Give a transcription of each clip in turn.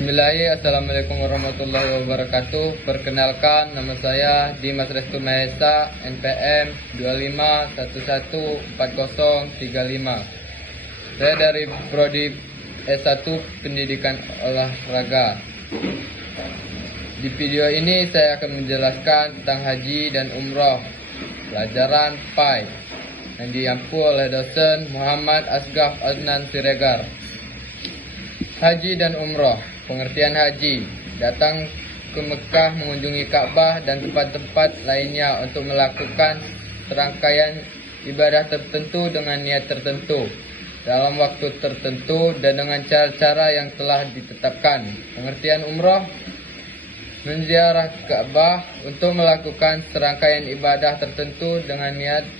Bismillahirrahmanirrahim. Assalamualaikum warahmatullahi wabarakatuh. Perkenalkan, nama saya Dimas Restu Mahesa, NPM 25114035. Saya dari Prodi S1 Pendidikan Olahraga. Di video ini saya akan menjelaskan tentang haji dan umroh, pelajaran PAI, yang diampu oleh dosen Muhammad Asgaf Adnan Siregar. Haji dan umroh. Pengertian haji, datang ke Mekah mengunjungi Ka'bah dan tempat-tempat lainnya untuk melakukan serangkaian ibadah tertentu dengan niat tertentu, dalam waktu tertentu dan dengan cara-cara yang telah ditetapkan. Pengertian umroh, menziarah Ka'bah untuk melakukan serangkaian ibadah tertentu dengan niat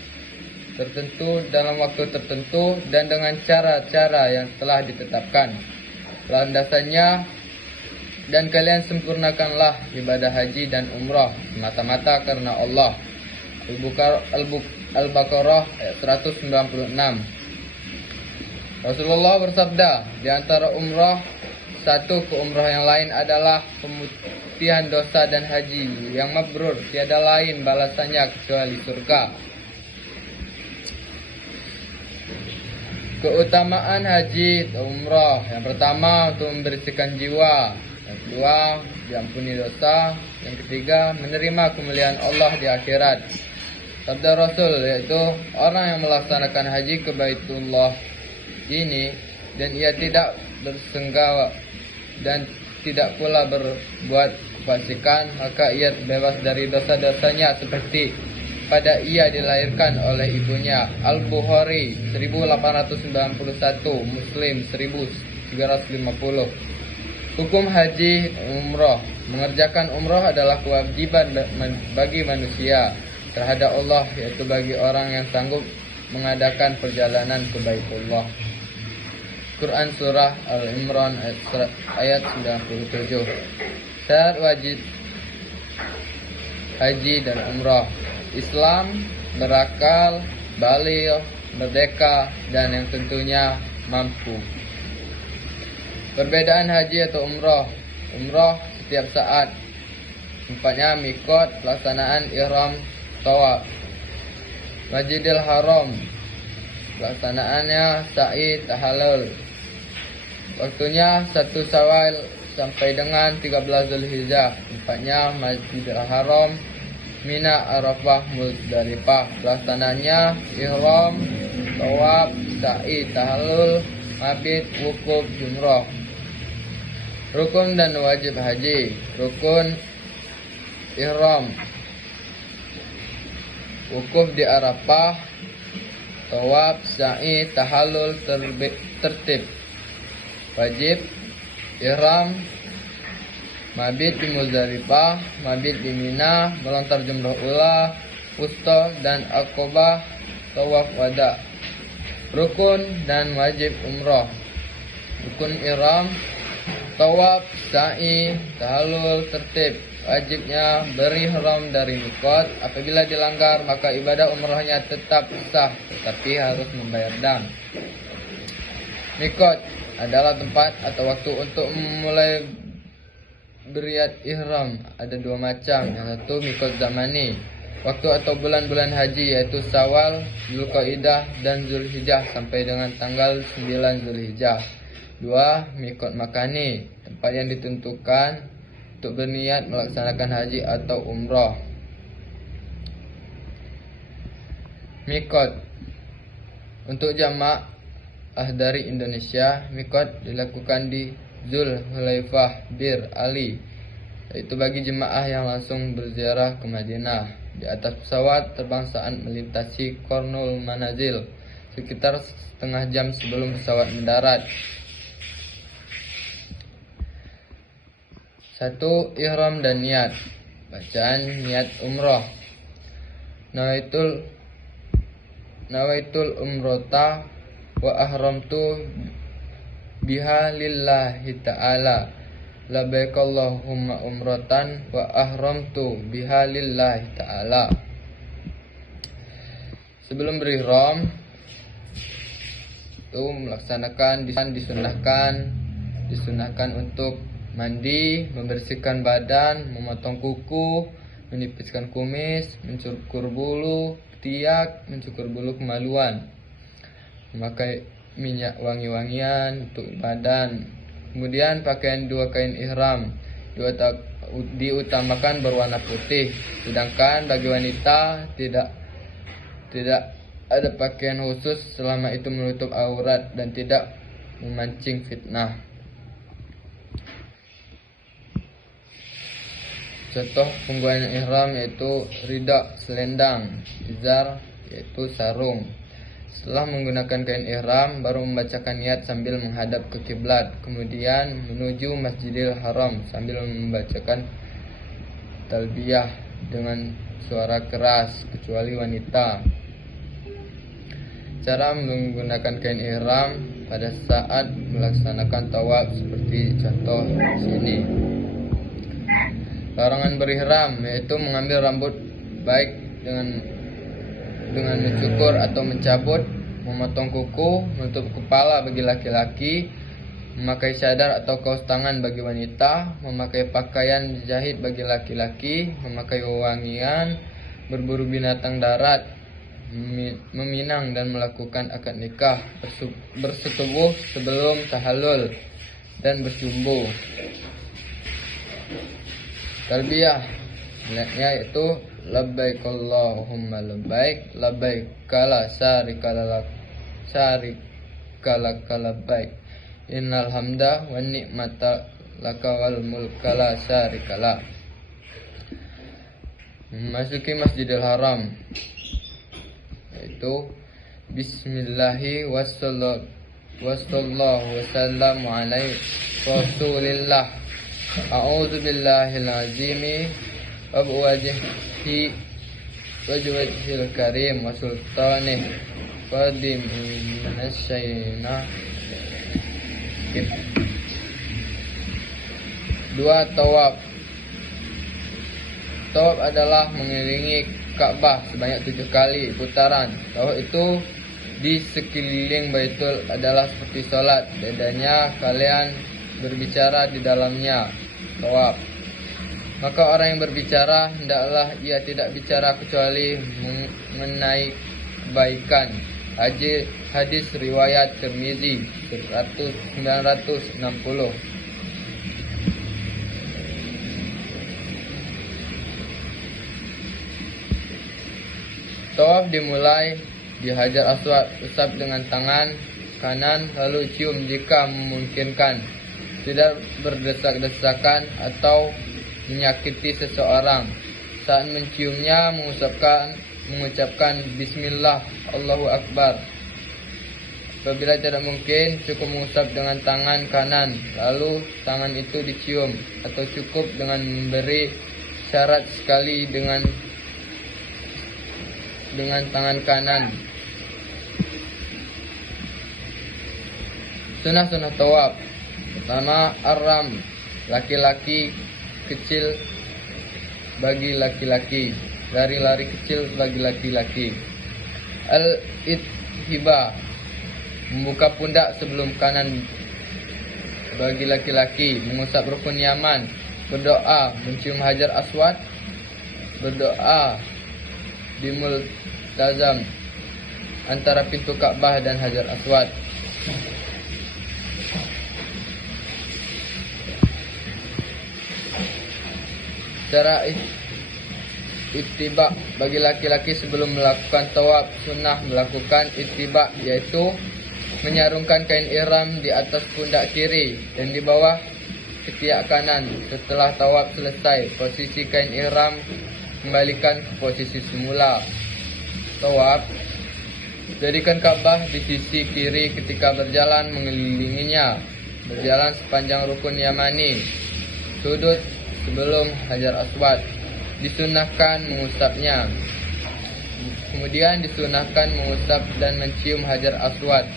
tertentu dalam waktu tertentu dan dengan cara-cara yang telah ditetapkan. Landasannya, dan kalian sempurnakanlah ibadah haji dan umrah semata-mata karena Allah. Al-Baqarah ayat 196. Rasulullah bersabda, di antara umrah satu ke umrah yang lain adalah pemutihan dosa, dan haji yang mabrur tiada lain balasannya kecuali surga. Keutamaan haji dan umrah. Yang pertama, untuk membersihkan jiwa. Yang kedua, diampuni dosa. Yang ketiga, menerima kemuliaan Allah di akhirat. Sabda Rasul, yaitu orang yang melaksanakan haji ke Baitullah ini dan ia tidak bersenggawa dan tidak pula berbuat kefasikan, maka ia bebas dari dosa-dosanya seperti pada ia dilahirkan oleh ibunya. Al-Bukhari 1891, Muslim 1350. Hukum haji umroh. Mengerjakan umroh adalah kewajiban bagi manusia terhadap Allah, yaitu bagi orang yang sanggup mengadakan perjalanan ke Baitullah. Quran Surah Al-Imran ayat 97. Syarat wajib haji dan umroh: Islam, berakal, baligh, merdeka, dan yang tentunya mampu. Perbedaan haji atau umroh. Umroh setiap saat. Tempatnya mikot, pelaksanaan ihram, tawaf. Masjidil Haram, pelaksanaannya sa'i, tahallul. Waktunya 1 Syawal sampai dengan 13 Zulhijjah. Tempatnya Masjidil Haram, Mina, Arafah, Muzdalifah. Pelaksanaannya ihram, tawaf, sa'i, tahallul, mabit, wukuf, jumrah. Rukun dan wajib haji. Rukun ihram, wukuf di Arafah, tawaf, sa'i, tahallul, tertib. Wajib ihram, mabit di Muzdalifah, mabit di Mina, melontar jumrah ula, wusta dan aqobah, tawaf wada. Rukun dan wajib umrah. Rukun ihram, tawaf, sa'i, tahallul, tertib. Wajibnya berihram dari mikot. Apabila dilanggar, maka ibadah umrahnya tetap sah, tetapi harus membayar dam. Mikot adalah tempat atau waktu untuk memulai beriat ihram. Ada 2 macam. Yang satu, mikot zamani, waktu atau bulan-bulan haji, yaitu Syawal, Zulqaidah, dan Zulhijjah sampai dengan tanggal 9 Zulhijjah. 2. Mikot makani, tempat yang ditentukan untuk berniat melaksanakan haji atau umrah. Mikot untuk jamaah dari Indonesia, mikot dilakukan di Zulhulaifah Bir Ali, yaitu bagi jemaah yang langsung berziarah ke Madinah. Di atas pesawat terbang saat melintasi Kornul Manazil sekitar setengah jam sebelum pesawat mendarat. 1. Ihram dan niat. Bacaan niat umrah. Nawaitul umrota wa ahramtu biha lillahi ta'ala. Labbaik Allahumma umratan wa ahramtu biha lillahi ta'ala. Sebelum berihram, itu melaksanakan disunahkan untuk mandi, membersihkan badan, memotong kuku, menipiskan kumis, mencukur bulu ketiak, mencukur bulu kemaluan, memakai minyak wangi-wangian untuk badan. Kemudian pakaian dua kain ihram diutamakan berwarna putih, sedangkan bagi wanita tidak ada pakaian khusus selama itu menutup aurat dan tidak memancing fitnah. Contoh penggunaan ihram yaitu rida selendang, izar yaitu sarung. Setelah menggunakan kain ihram, baru membacakan niat sambil menghadap ke kiblat, kemudian menuju Masjidil Haram sambil membacakan talbiyah dengan suara keras kecuali wanita. Cara menggunakan kain ihram pada saat melaksanakan tawaf seperti contoh di sini. Larangan berihram yaitu mengambil rambut baik dengan mencukur atau mencabut, memotong kuku, menutup kepala bagi laki-laki, memakai cadar atau kaos tangan bagi wanita, memakai pakaian jahit bagi laki-laki, memakai wewangian, berburu binatang darat, meminang dan melakukan akad nikah, bersetubuh sebelum tahallul, dan bersumbu. Talbiyah yaitu labbaik Allahumma labbaik, labbaik la syarika lak labbaik, innal hamda wan ni'mata laka wal mulka la syarika lak. Memasuki Masjidil Haram yaitu bismillahi wassallallahu wasallamu alaihi rasulillah. A'udzu billahil azimi wa biwajhihi wajhil karim wa sultanih qadim minasyaitanir. Dua, tawaf. Tawaf adalah mengelilingi Ka'bah sebanyak 7 kali putaran. Tawaf itu di sekeliling Baitul adalah seperti sholat, bedanya kalian berbicara di dalamnya. Tawaf. Maka orang yang berbicara hendaklah ia tidak bicara kecuali mengenai kebaikan. Hadis riwayat Tirmizi 960. Tawaf dimulai di Hajar Aswad, usap dengan tangan kanan lalu cium jika memungkinkan. Tidak berdesak-desakan atau menyakiti seseorang. Saat menciumnya mengucapkan Bismillah, Allahu Akbar. Apabila tidak mungkin, cukup mengusap dengan tangan kanan, lalu tangan itu dicium, atau cukup dengan memberi syarat sekali dengan tangan kanan. Sunnah-sunnah tawaf. Pertama, ar-ram, laki-laki kecil bagi laki-laki, lari-lari kecil bagi laki-laki. Al-ithiba, membuka pundak sebelum kanan bagi laki-laki, mengusap rukun Yaman, berdoa, mencium Hajar Aswad, berdoa di multazam antara pintu Ka'bah dan Hajar Aswad. Cara ittiba bagi laki-laki sebelum melakukan tawaf, sunnah melakukan ittiba yaitu menyarungkan kain ihram di atas pundak kiri dan di bawah ketiak kanan. Setelah tawaf selesai, posisi kain ihram kembalikan ke posisi semula. Tawaf, jadikan Ka'bah di sisi kiri ketika berjalan mengelilinginya, berjalan sepanjang rukun Yamani, sudut sebelum Hajar Aswad, disunahkan mengusapnya. Kemudian disunahkan mengusap dan mencium Hajar Aswad.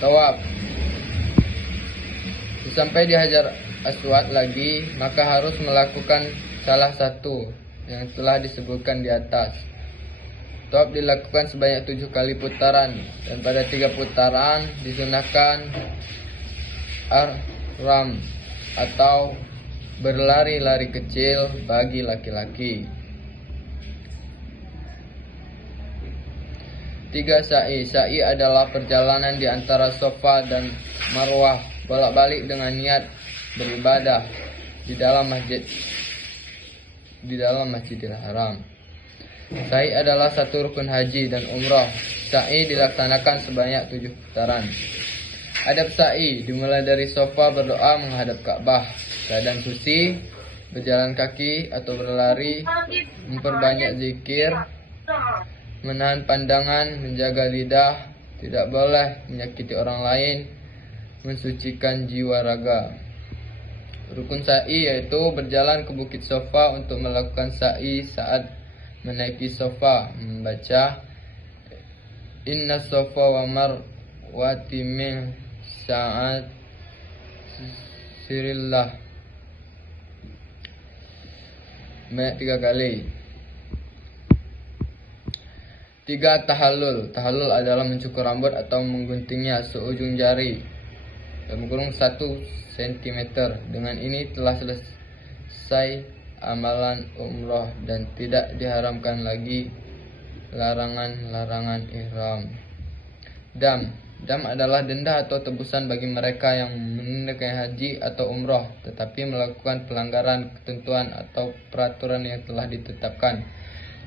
Tawaf, sampai di Hajar Aswad lagi, maka harus melakukan salah satu yang telah disebutkan di atas. Tawaf dilakukan sebanyak 7 kali putaran, dan pada 3 putaran disunahkan ihram atau berlari-lari kecil bagi laki-laki. 3. Sa'i. Sa'i adalah perjalanan di antara Safa dan Marwah bolak-balik dengan niat beribadah di dalam Masjidil Haram. Sa'i adalah satu rukun haji dan umrah. Sa'i dilaksanakan sebanyak 7 putaran. Adab sa'i dimulai dari Safa, berdoa menghadap Ka'bah, keadaan suci, berjalan kaki atau berlari, memperbanyak zikir, menahan pandangan, menjaga lidah, tidak boleh menyakiti orang lain, mensucikan jiwa raga. Rukun sa'i yaitu berjalan ke Bukit Safa untuk melakukan sa'i. Saat menaiki Safa, membaca Inna Safa wa Marwati min sa'at sirillah banyak 3 kali. 3. Tahallul. Tahallul adalah mencukur rambut atau mengguntingnya seujung jari dalam kurung 1 cm. Dengan ini telah selesai amalan umrah dan tidak diharamkan lagi larangan-larangan ihram. Dam. Dam adalah denda atau tebusan bagi mereka yang menunaikan haji atau umrah tetapi melakukan pelanggaran ketentuan atau peraturan yang telah ditetapkan,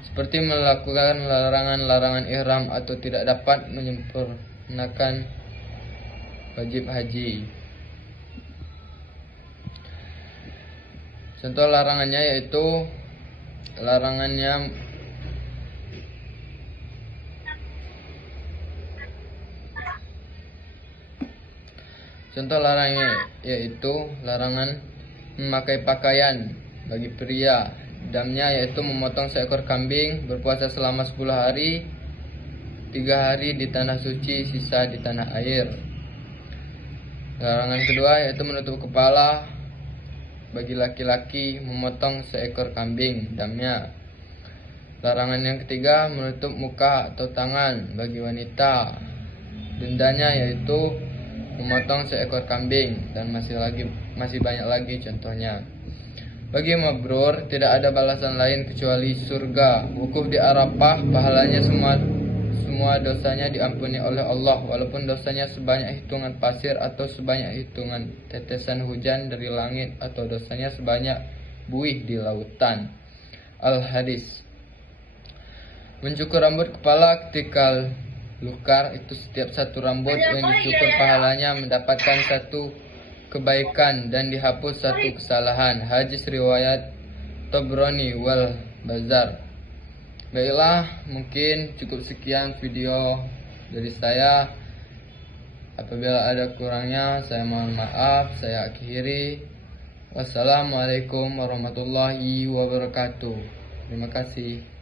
seperti melakukan larangan-larangan ihram atau tidak dapat menyempurnakan wajib haji. Contoh larangannya yaitu larangan memakai pakaian bagi pria. Damnya yaitu memotong seekor kambing, berpuasa selama 10 hari, 3 hari di tanah suci, sisa di tanah air. Larangan kedua yaitu menutup kepala bagi laki-laki, memotong seekor kambing. Damnya. Larangan yang ketiga menutup muka atau tangan bagi wanita. Dendanya yaitu memotong seekor kambing, dan masih banyak lagi contohnya. Bagi mabrur tidak ada balasan lain kecuali surga. Wukuf di Arafah, pahalanya semua dosanya diampuni oleh Allah, walaupun dosanya sebanyak hitungan pasir atau sebanyak hitungan tetesan hujan dari langit, atau dosanya sebanyak buih di lautan. Al-Hadis. Mencukur rambut kepala ketika lukar, itu setiap satu rambut yang dicukur pahalanya mendapatkan 1 kebaikan dan dihapus 1 kesalahan. Hadis riwayat Tabrani wal Bazar. Baiklah, mungkin cukup sekian video dari saya. Apabila ada kurangnya, saya mohon maaf. Saya akhiri. Wassalamualaikum warahmatullahi wabarakatuh. Terima kasih.